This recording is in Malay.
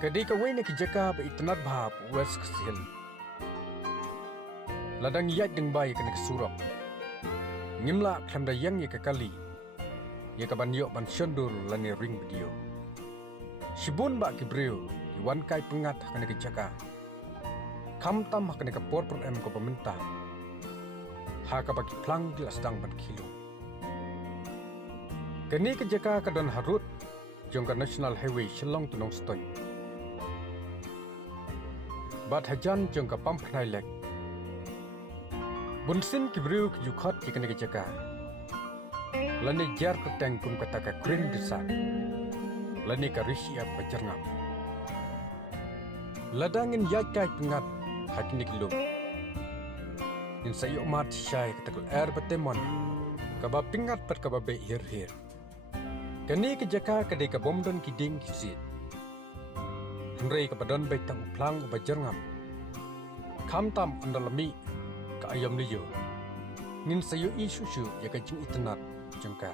Kadi kawai ni kijaka ba itanat bahap west ksil. Ladang yat deng bay kena kesurok. Ngimla klamda yang ye kekali. Ye kaban yok ban syondur lani ring video. Shibun ba kibriu iwan kai pengat kena kijaka. Kam tam kena kapor per em ko pemerintah. Ha ka bagi plang gelas dang ban kilo. Kini kijaka kadon harut jongka National Highway Shillong Tunong Stoy. Bat hajan jongka Pampanai Lek. Bunsin kibriu kijukot kikene kijaka. Lani jar keteng kum kataka kring desak. Lani karisia pajernam. Ladangin yakai pengat hakini kilo. In sayo mat syai katakul air batemon. Kaba pingat pat kaba be hir. Kani kijaka kadai ka bomdon kiding kizit. Henrei kapadon baik tang uplang ubajernam. Kam tam andalami ka ayam liyo. Nin sayo isu ya ka jing itanat jengka.